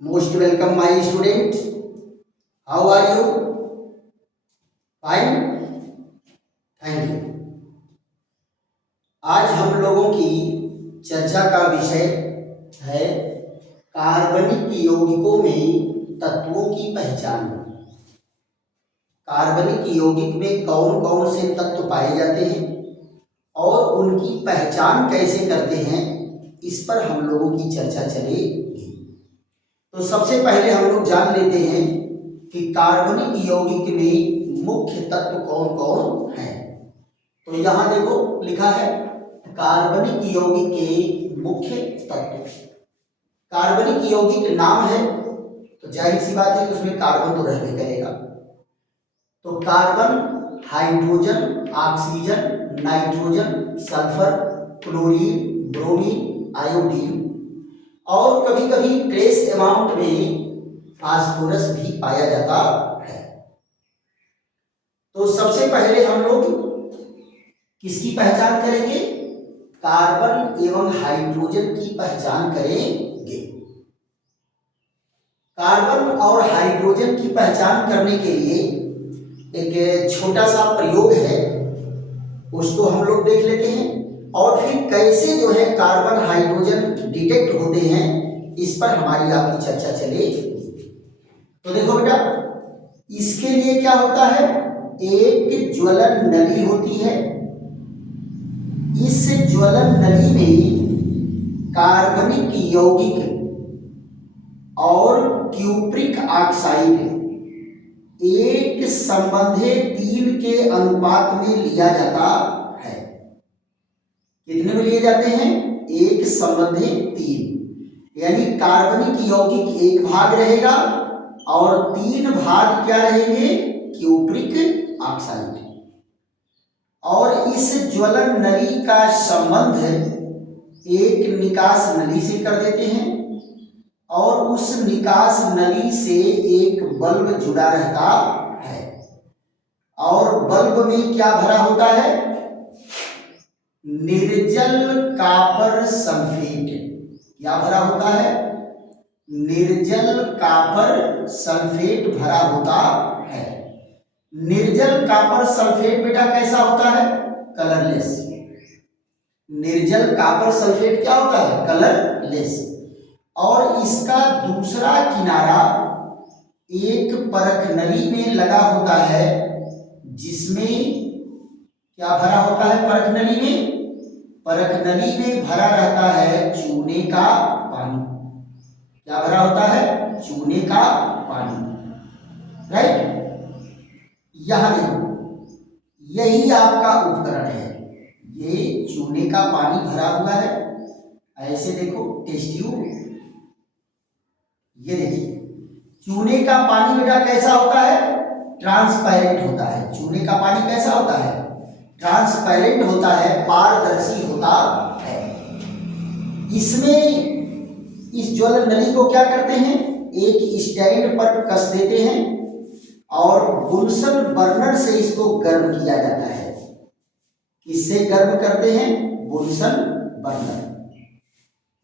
Most welcome my student. How are you? Fine. Thank you. आज हम लोगों की चर्चा का विषय है कार्बनिक यौगिकों में तत्वों की पहचान। कार्बनिक यौगिक में कौन कौन से तत्व पाए जाते हैं और उनकी पहचान कैसे करते हैं, इस पर हम लोगों की चर्चा चलेगी। तो सबसे पहले हम लोग जान लेते हैं कि कार्बनिक यौगिक में मुख्य तत्व कौन कौन हैं। तो यहाँ देखो लिखा है कार्बनिक यौगिक के मुख्य तत्व। कार्बनिक यौगिक नाम है तो जाहिर सी बात है कि उसमें कार्बन तो रहते करेगा। तो carbon, hydrogen, oxygen, nitrogen, sulphur, chlorine, bromine, iodine और कभी कभी ट्रेस अमाउंट में फास्फोरस भी पाया जाता है। तो सबसे पहले हम लोग किसकी पहचान करेंगे? कार्बन एवं हाइड्रोजन की पहचान करेंगे। कार्बन और हाइड्रोजन की पहचान करने के लिए एक छोटा सा प्रयोग है, उसको हम लोग देख लेते हैं और फिर कैसे जो है कार्बन हाइड्रोजन डिटेक्ट होते हैं, इस पर हमारी आपकी चर्चा चलेगी। तो देखो बेटा, इसके लिए क्या होता है, एक ज्वलन नली होती है। इस ज्वलन नली में कार्बनिक यौगिक और क्यूप्रिक ऑक्साइड एक संबंधे 3 के अनुपात में लिया जाता है। कितने में लिए जाते हैं? एक संबंधे 3, यानी कार्बनिक यौगिक एक भाग रहेगा और 3 भाग क्या रहेंगे? Cupric oxide. और इस ज्वलन नली का संबंध एक निकास नली से कर देते हैं और उस निकास नली से एक बल्ब जुड़ा रहता है और बल्ब में क्या भरा होता है? निर्जल कॉपर सल्फेट। क्या भरा होता है? निर्जल कॉपर सल्फेट भरा होता है। निर्जल कॉपर सल्फेट बेटा कैसा होता है? कलरलेस। निर्जल कॉपर सल्फेट क्या होता है? कलरलेस। और इसका दूसरा किनारा एक परख नली में लगा होता है, जिसमें क्या भरा होता है? परख नली में, परख नली में भरा रहता है चूने का पानी। क्या भरा होता है? चूने का पानी। राइट, यहां देखो, यही आपका उपकरण है। ये चूने का पानी भरा हुआ है। ऐसे देखो टेस्ट ट्यूब, ये देखिए चूने का पानी बेटा कैसा होता है? ट्रांसपेरेंट होता है। चूने का पानी कैसा होता है? ट्रांसपेरेंट होता है, पारदर्शी होता है। इसमें इस ज्वलन नली को क्या करते हैं? एक स्टैंड पर कस देते हैं और बुनसन बर्नर से इसको गर्म किया जाता है। किससे गर्म करते हैं? बुनसन बर्नर।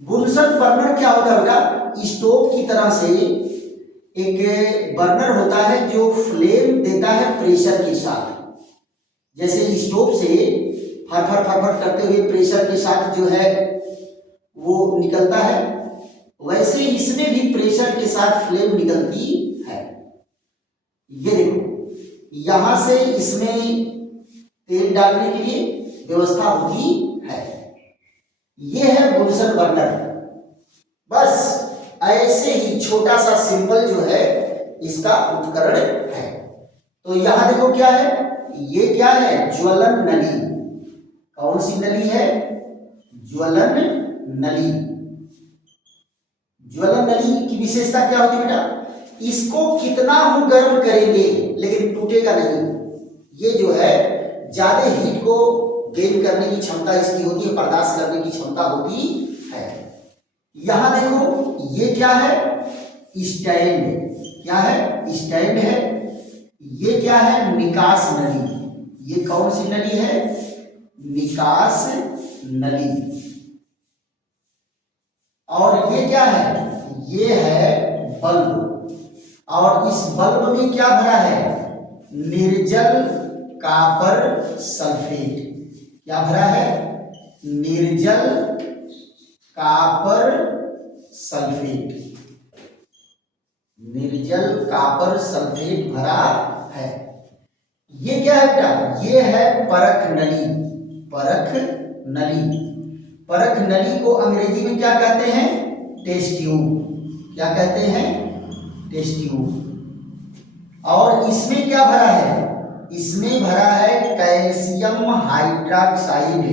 बुनसन बर्नर क्या होता है बेटा? स्टोव की तरह से एक बर्नर होता है जो फ्लेम देता है प्रेशर के साथ। जैसे स्टोव से फटफट फटफट करते हुए प्रेशर के साथ जो है वो निकलता है, वैसे इसमें भी प्रेशर के साथ फ्लेम निकलती है। ये देखो, यहां से इसमें तेल डालने के लिए व्यवस्था होती है। ये है बुनसन बर्नर। बस ऐसे ही छोटा सा सिंपल जो है इसका उपकरण है। तो यहां देखो क्या है, ये क्या है? ज्वलन नली। कौन सी नली है? ज्वलन नली। ज्वलन नली की विशेषता क्या होती है बेटा? इसको कितना हम गर्म करेंगे लेकिन टूटेगा नहीं। ये जो है ज्यादा हीट को गेन करने की क्षमता इसकी होती है, बर्दाश्त करने की क्षमता होती है। यहां देखो ये क्या है? स्टैंड। क्या है? स्टैंड है। ये क्या है? निकास नली। ये कौन सी नली है? निकास नली। और ये क्या है? ये है बल्ब, और इस बल्ब में क्या भरा है? निर्जल कॉपर सल्फेट। क्या भरा है? निर्जल कॉपर सल्फेट। निर्जल कॉपर सल्फेट भरा है। ये क्या है बेटा? ये है परख नली। परख नली। परख नली को अंग्रेजी में क्या कहते हैं? Test tube. क्या कहते हैं? Test tube. और इसमें क्या भरा है? इसमें भरा है कैल्शियम हाइड्रोक्साइड।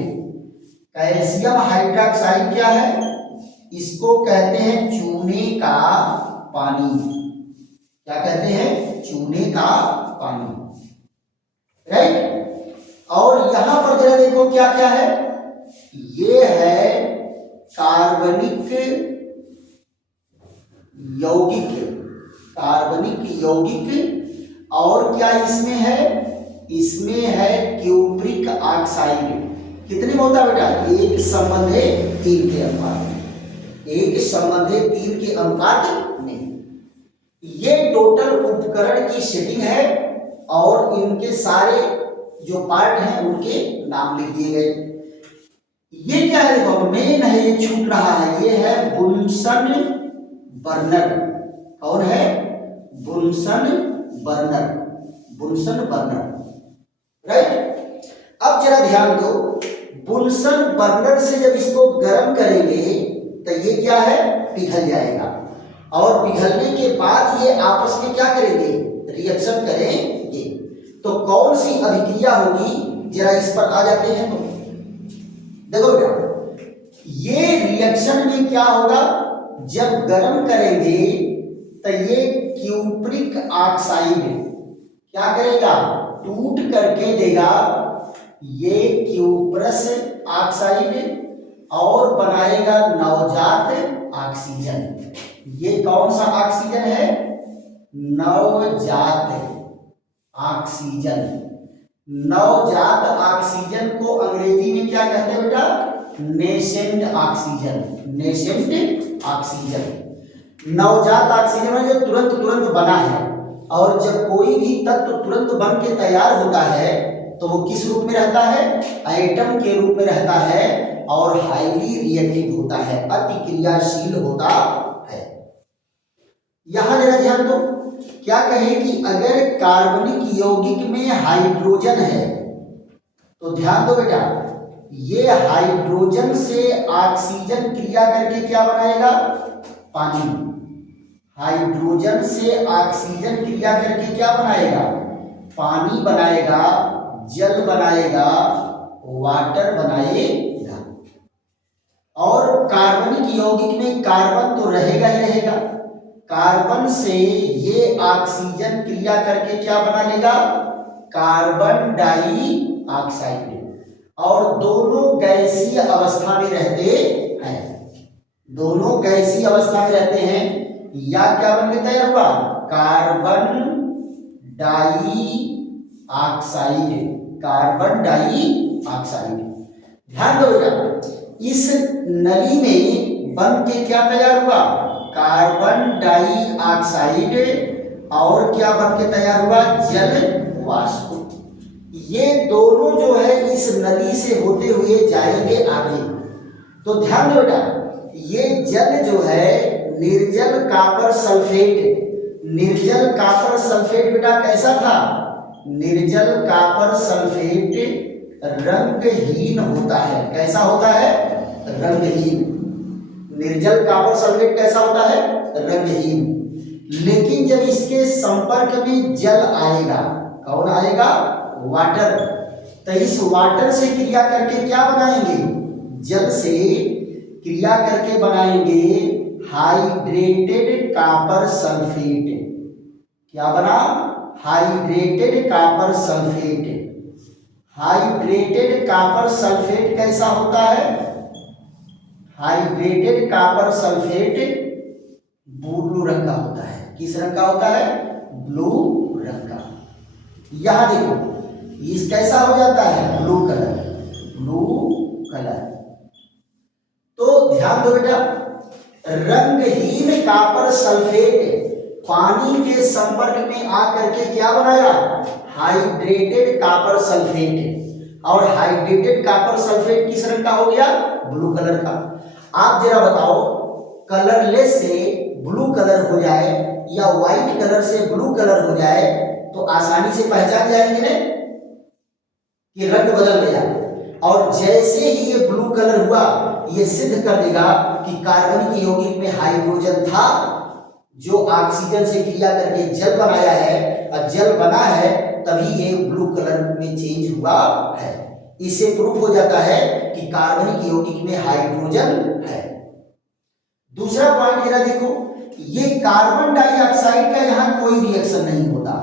कैल्शियम हाइड्रोक्साइड क्या है? इसको कहते हैं चूने का पानी। क्या कहते हैं? चूने का पानी, राइट। और यहां पर जरा देखो क्या क्या है। ये है कार्बनिक यौगिक। कार्बनिक यौगिक। और क्या इसमें है? इसमें है क्यूप्रिक ऑक्साइड। कितने में होता है बेटा? 1:3 के अनुपात में। 1:3 के अनुपात में। ये टोटल उपकरण की सेटिंग है और इनके सारे जो पार्ट हैं उनके नाम लिख दिए गए। ये क्या है? देखो मेन है, ये छूट रहा है। ये है बुनसन बर्नर। कौन है? Bunsen burner. Bunsen burner, right. अब जरा ध्यान दो, बुनसन बर्नर से जब इसको गर्म करेंगे तो ये क्या है? पिघल जाएगा। और पिघलने के बाद ये आपस में क्या करेंगे? रिएक्शन करेंगे। तो कौन सी अभिक्रिया होगी? जरा इस पर आ जाते हैं। तो देखो बेटा, ये रिएक्शन में क्या होगा? जब गर्म करेंगे तो ये क्यूप्रिक ऑक्साइड क्या करेगा? टूट करके देगा ये क्यूप्रस ऑक्साइड और बनाएगा नवजात ऑक्सीजन। ये कौन सा ऑक्सीजन है? नवजात ऑक्सीजन। नवजात ऑक्सीजन को अंग्रेजी में क्या कहते हैं बेटा? Nascent oxygen. Nascent oxygen. नवजात ऑक्सीजन में जो तुरंत बना है। और जब कोई भी तत्व तुरंत बन के तैयार होता है तो वो किस रूप में रहता है? एटम के रूप में रहता है और हाईली रिएक्टिव होता है, अतिक्रियाशील होता है। यहां जरा ध्यान दो, क्या कहे कि अगर कार्बनिक यौगिक में हाइड्रोजन है तो ध्यान दो बेटा, ये हाइड्रोजन से ऑक्सीजन क्रिया करके क्या बनाएगा? पानी। हाइड्रोजन से ऑक्सीजन क्रिया करके क्या बनाएगा? पानी बनाएगा, जल बनाएगा, वाटर बनाएगा। और कार्बनिक यौगिक में कार्बन तो रहेगा ही रहेगा। कार्बन से ये ऑक्सीजन क्रिया करके क्या बना लेगा? Carbon dioxide. और दोनों गैसीय अवस्था में रहते हैं। दोनों गैसीय अवस्था में रहते हैं। या क्या बन के तैयार हुआ? Carbon dioxide. Carbon dioxide. ध्यान दो बेटा, इस नली में बन के क्या तैयार हुआ? Carbon dioxide. और क्या बन के तैयार हुआ? जल वाष्प। ये दोनों जो है इस नली से होते हुए जाएंगे आगे। तो ध्यान दो बेटा, ये जल जो है निर्जल कॉपर सल्फेट। निर्जल कॉपर सल्फेट बेटा कैसा था? निर्जल कॉपर सल्फेट रंगहीन होता है। कैसा होता है? रंगहीन। निर्जल कॉपर सल्फेट कैसा होता है? रंगहीन। लेकिन जब इसके संपर्क में जल आएगा, कौन आएगा? वाटर। तो इस वाटर से क्रिया करके क्या बनाएंगे? जल से क्रिया करके बनाएंगे हाइड्रेटेड कॉपर सल्फेट। क्या बना? Hydrated copper sulphate. Hydrated copper sulphate कैसा होता है? हाइड्रेटेड कॉपर सल्फेट ब्लू रंग का होता है। किस रंग का होता है? ब्लू रंग का। यहां देखो, इस कैसा हो जाता है? Blue colour. Blue colour. तो ध्यान दो बेटा, रंगहीन कॉपर सल्फेट पानी के संपर्क में आकर के क्या बनाया, हाइड्रेटेड कॉपर सल्फेट। और हाइड्रेटेड कॉपर सल्फेट किस रंग का हो गया, ब्लू कलर का। आप जरा बताओ, कलरलेस से ब्लू कलर हो जाए या व्हाइट कलर से ब्लू कलर हो जाए तो आसानी से पहचान जाएंगे ना कि रंग बदल गया। और जैसे ही ये ब्लू कलर हुआ, ये सिद्ध कर देगा कि कार्बनिक यौगिक में हाइड्रोजन था जो ऑक्सीजन से क्रिया करके जल बनाया है, और जल बना है तभी ये ब्लू कलर में चेंज हुआ है। इससे प्रूफ हो जाता है कि कार्बनिक यौगिक में हाइड्रोजन है। दूसरा पॉइंट जरा देखो, ये कार्बन डाइऑक्साइड का यहाँ कोई रिएक्शन नहीं होता।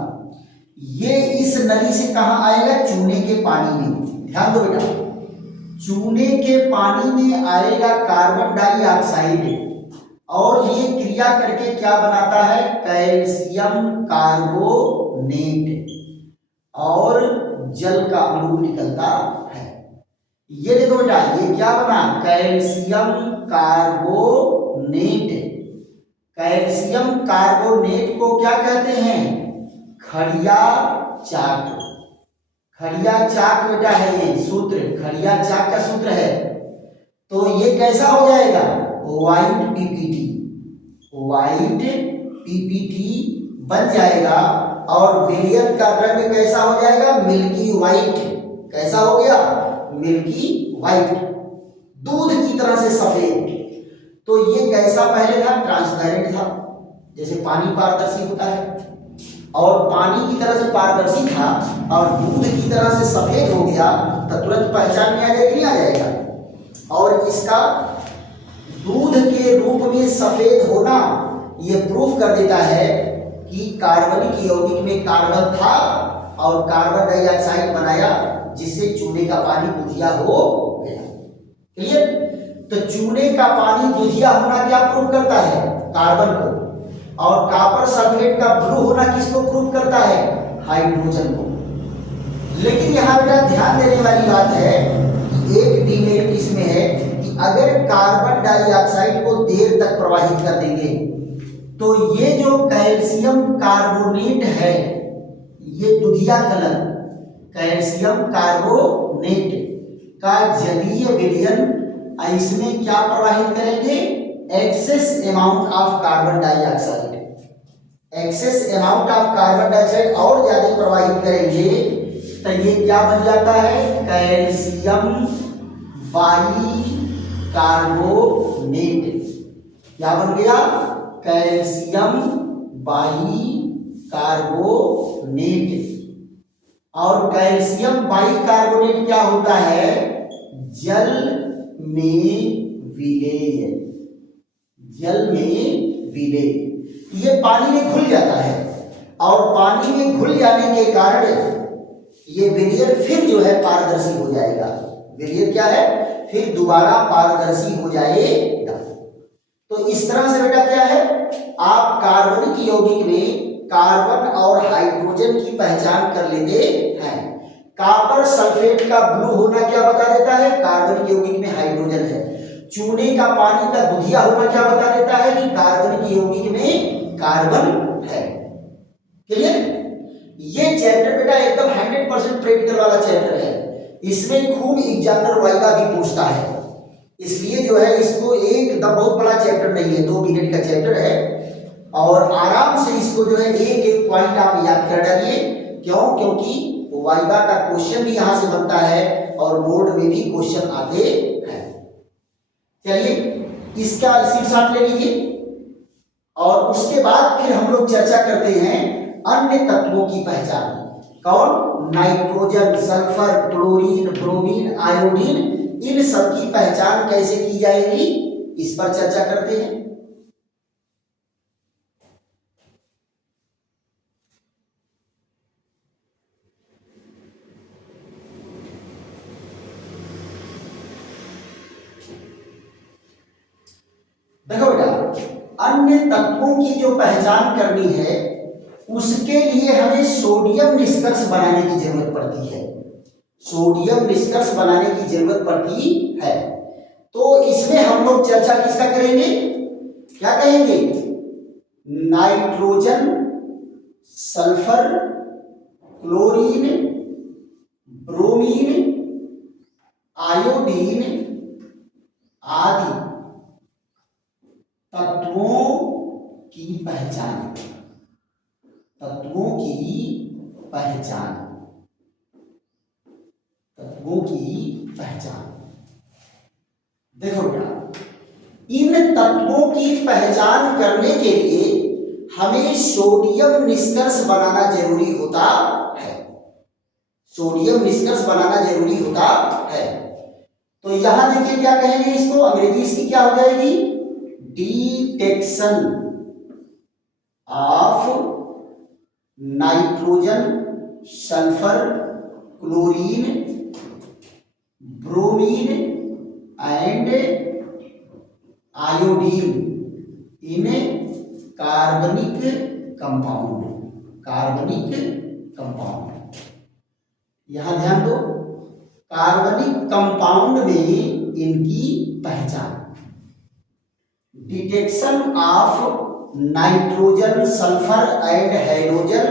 ये इस नली से कहाँ आएगा, चूने के पानी में। ध्यान दो बेटा, चूने के पानी में आएगा कार्बन डाइऑक्साइड और ये क्रिया करके क्या बनाता है, कैल्शियम कार्बोनेट, और जल का अणु निकलता है। ये देखो बेटा, ये क्या बना, कैल्शियम कार्बोनेट। कैल्शियम कार्बोनेट को क्या कहते हैं, खड़िया चाक। खड़िया चाक बेटा है ये सूत्र, खड़िया चाक का सूत्र है। तो ये कैसा हो जाएगा, व्हाइट पीपीटी, व्हाइट पीपीटी बन जाएगा। और विलयन का रंग कैसा हो जाएगा, मिल्की व्हाइट। कैसा हो गया, मिल्की व्हाइट, दूध की तरह से सफेद। तो ये कैसा पहले था, ट्रांसपेरेंट था, जैसे पानी पारदर्शी होता है, और पानी की तरह से पारदर्शी था और दूध की तरह से सफेद हो गया तो तुरंत पहचान में आ जाएगा, नहीं आ जाएगा। और इसका दूध के रूप में सफेद होना ये प्रूफ कर देता है कि कार्बनिक यौगिक में कार्बन था और कार्बन डाइऑक्साइड बनाया, जिससे चूने का पानी दुधिया हो गया। क्लियर। तो चूने का पानी दुधिया होना क्या प्रूफ करता है, कार्बन को, और कॉपर सल्फेट का ब्लू होना किसको प्रूफ करता है, हाइड्रोजन को। लेकिन यहाँ बेटा ध्यान देने वाली बात है कि एक डिमेरिट इसमें है कि अगर कार्बन डाइऑक्साइड को देर तक प्रवाहित कर देंगे तो ये जो कैल्शियम कार्बोनेट है, ये दुधिया कलर कैल्शियम कार्बोनेट का जलीय विलयन इसमें क्या प्रवाहित करेंगे, excess amount of carbon dioxide. Excess amount of carbon dioxide और ज्यादा प्रवाहित करेंगे तो ये क्या बन जाता है, कैल्शियम बाई कार्बोनेट। क्या बन गया, कैल्शियम बाई कार्बोनेट। और कैल्शियम बाई कार्बोनेट क्या होता है, जल में विलेय। जल में विलेय, ये पानी में घुल जाता है और पानी में घुल जाने के कारण ये विलयन फिर जो है पारदर्शी हो जाएगा। विलयन क्या है, फिर दोबारा पारदर्शी हो जाएगा। तो इस तरह से बेटा क्या है, आप कार्बनिक यौगिक में कार्बन और हाइड्रोजन की पहचान कर लेते हैं। कॉपर सल्फेट का ब्लू होना क्या बता देता है, कार्बनिक यौगिक में हाइड्रोजन है। चूने का पानी का दुधिया होना क्या बता देता है कि कार्बनिक यौगिक में कार्बन है। क्लियर। ये चैप्टर बेटा एकदम 100% प्रैक्टिकल वाला चैप्टर है। इसमें खूब एग्जामिनर वाइवा भी पूछता है, इसलिए जो है इसको एकदम बहुत बड़ा चैप्टर नहीं है, 2 मिनट का चैप्टर है और आराम से इसको जो है एक एक पॉइंट आप याद कर डालिए। क्यों, क्योंकि वाइवा का क्वेश्चन भी यहां से बनता है और बोर्ड में भी क्वेश्चन आते हैं। चलिए इसका स्क्रीनशॉट ले लीजिए और उसके बाद फिर हम लोग चर्चा करते हैं अन्य तत्वों की पहचान। कौन, nitrogen, sulphur, chlorine, bromine, iodine, इन सब की पहचान कैसे की जाएगी, इस पर चर्चा करते हैं। देखो बेटा, अन्य तत्वों की जो पहचान करनी है उसके लिए हमें सोडियम निष्कर्ष बनाने की जरूरत पड़ती है। सोडियम निष्कर्ष बनाने की जरूरत पड़ती है। तो इसमें हम लोग चर्चा किसका करेंगे, क्या कहेंगे, nitrogen, sulphur, chlorine, bromine, iodine आदि तत्वों की पहचान, तत्वों की पहचान, तत्वों की पहचान। देखो बेटा, इन तत्वों की पहचान करने के लिए हमें सोडियम निष्कर्ष बनाना जरूरी होता है, सोडियम निष्कर्ष बनाना जरूरी होता है। तो यहां देखिए क्या कहेंगे इसको, अंग्रेजी इसकी क्या हो जाएगी, detection of nitrogen, sulphur, chlorine, bromine and iodine इन कार्बनिक कंपाउंड, कार्बनिक कंपाउंड। यहां ध्यान दो, कार्बनिक कंपाउंड में इनकी पहचान, detection of nitrogen, sulphur and hydrogen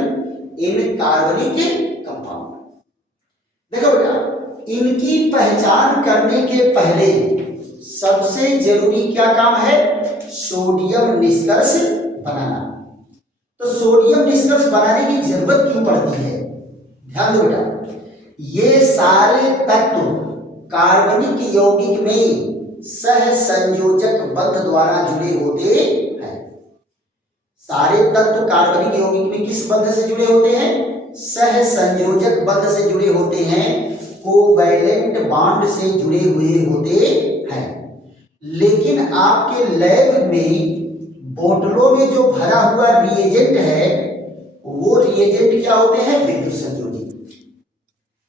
in कार्बनिक कंपाउंड। देखो बेटा, इनकी पहचान करने के पहले सबसे जरूरी क्या काम है, सोडियम निष्कर्ष बनाना। तो सोडियम निष्कर्ष बनाने की जरूरत क्यों पड़ती है, ध्यान दो बेटा, ये सारे तत्व कार्बनिक यौगिक में सह संयोजक बंध द्वारा जुड़े होते हैं। सारे तत्व कार्बनिक यौगिक में किस बंध से जुड़े होते हैं, सह संयोजक बंध से जुड़े होते हैं, कोवैलेंट बॉन्ड से जुड़े हुए होते हैं। लेकिन आपके लैब में बोतलों में जो भरा हुआ रिएजेंट है, वो रिएजेंट क्या होते हैं, विद्युत संयोजक।